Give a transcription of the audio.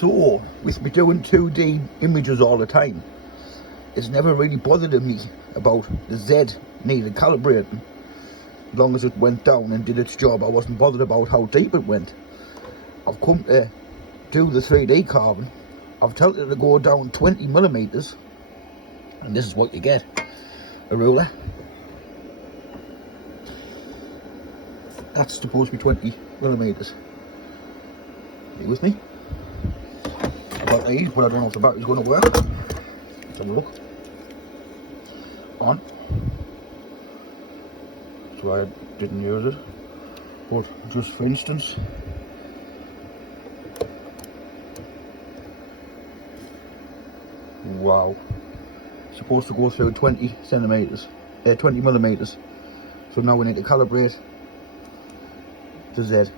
So, with me doing 2D images all the time, it's never really bothered me about the Z needed calibrating. As long as it went down and did its job, I wasn't bothered about how deep it went. I've come to do the 3D carving. I've told it to go down 20 millimeters, and this is what you get: a ruler. That's supposed to be 20 millimeters. Are you with me? I've got these, but I don't know if the battery's going to work. Let's have a look. On. That's why I didn't use it. But just for instance, wow, it's supposed to go through 20 millimeters. So now we need to calibrate the Z.